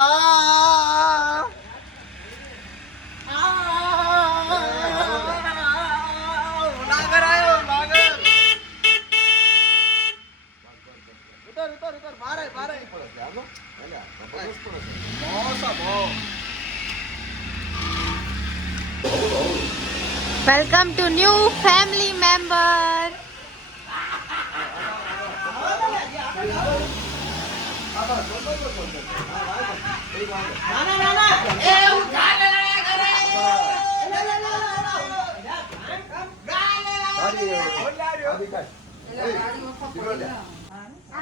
Welcome to new family member.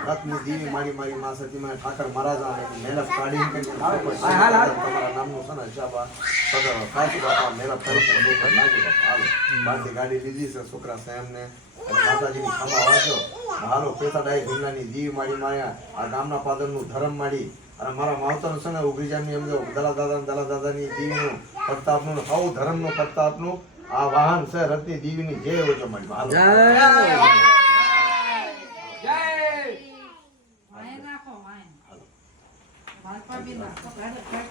રત્ની દીવી મારી મારી માં સતી માં ઠાકર મહારાજા મહેનત કાઢી કે તમારા નામનું છે ને શાબા સદા કાશી બાપા મહેનત કરી છે દુખ લાગી હાલો બાકી ગાડી લીધી છે છોકરા સાહેબને અને માતાજીની ખંભા વાંચો હાલો પેતા ડાઈ ગુંડાની દીવી મારી માયા આ ગામના પાદરનું ધર્મ માડી અને મારા માવતરનું છે ને ઉગરીજાની એમ જો દલા દાદાની દીવીનું પ્રતાપનું હવ ધર્મનું પ્રતાપનું આ વાહન છે રત્ની દીવીની જય હોજો મારી હાલો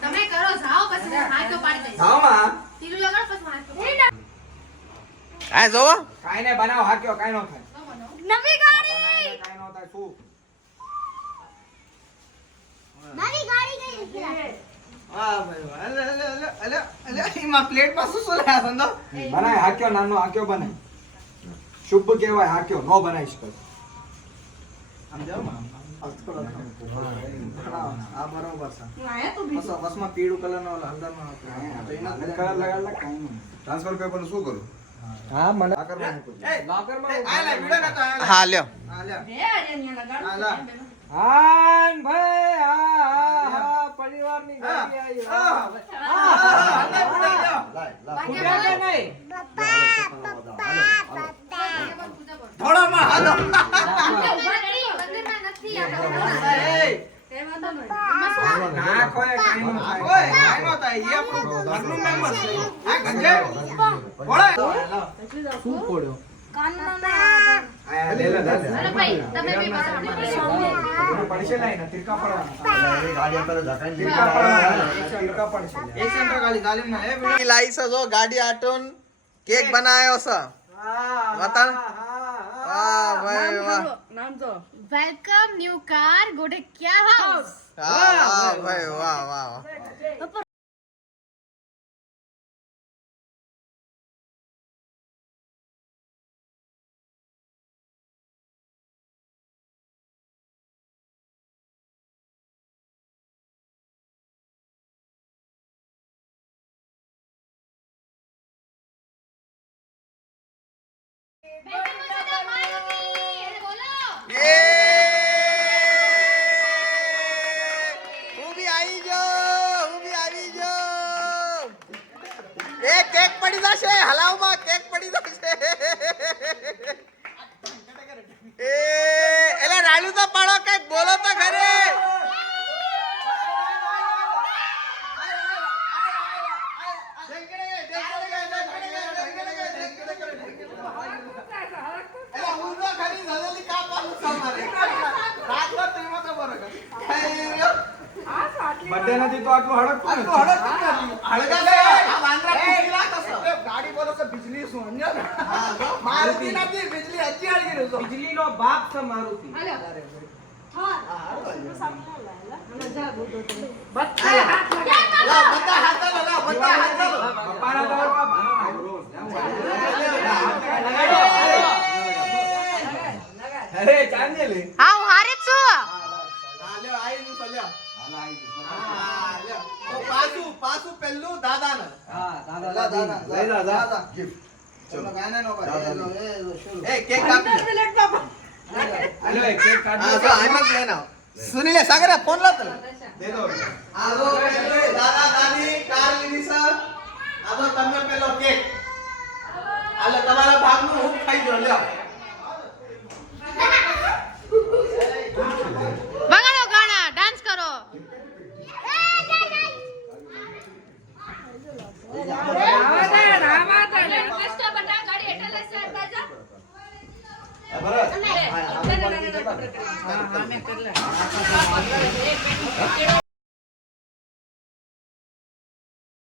તમે કરો જાઓ પછી હાથ તો પાડી દે જાઓ માં તીલું લગાડ પછી હાથ તો આ જોવો કાઈ ને બનાવ હાક્યો કાઈ નો થાય નવી ગાડી કાઈ નો થાય શું નવી ગાડી ગઈ વાહ ભાઈ અલે એમાં પ્લેટ માં શું સોલ્યા સંદો બનાય હાક્યો નાનો હાક્યો બનાય શુભ કહેવાય હાક્યો નો બનાવી શકો આમ જાવ માં આ બરોબર છે બસમાં પીળું કલર નો અંદર નો તો એના કલર લગાડલા કાઈ નો ટ્રાન્સફર પેપર નું શું કરું હા મને એ લોકર માં આ લે વિડિયો નતો હા લ્યો આ લે બે અરેન્યા લગાડ હાન ભાઈ હા પરિવારની ગાડી આવી પૂજા કે નહીં થોડામાં હાલો ના કોઈ કાઈ નો થાય ઓય કાઈ નો થાય એ આપણું ઘરનું મેમ્બર છે આ ગંજે ઓળે શું પડ્યો કાનમાં મે આ લેલા દાદા અરે ભાઈ તમે બી પડશે લાઈન તિરકા પડવાના એ ગાડી અંદર ધકાઈને લઈ તિરકા પડવાના તિરકા પડશે એક સેન્ટર ખાલી ગાલી ના એ વિડિયો લાઈ છે જો ગાડી આટોન કેક બનાવ્યો છે વતન વાહ ભાઈ વાહ વેલકમ ન્યુ કાર ગોડેકિયા હાઉસ વાહ ભાઈ વાહ વાહ કેક પડી જશે હલાવમાં કેક પડી જશે એ એલા રાડુ તો પાડો કઈક બોલો તો ઘરે બર્થડે નથી તો આટલું હડકતું હળગા લે આ વાંદરા પીલા કસો ગાડી બોલો કે બિજલી શું અન્ય મારુતિ નથી બિજલી હજી આવી રહ્યો છો બિજલીનો બાપ છે મારુતિ બધા હાથ લો બધા હાથ લો પપ્પાના દોરમાં અરે ચાંદેલી હાઉ હારે છો હા લ્યો આઈ નું સલ્યો હા લ્યો તો પાછું પહેલું દાદાને હા દાદા લઈ જા દાદા ગિફ્ટ ચલો ગાને નો પાડે એ કેક કાપી હાલો એક કેક કાઢો હા તો આમાં જ લેના સુનીલે સાગર ફોન લાવ તને દે દો આવો પહેલું દાદા દાદી કાર લીધી છે આવો તમને પેલો કેક આલે તમારા ભાગનું હું ખાઈ જો લ્યો વગાડો ગાના ડાન્સ કરો ભરત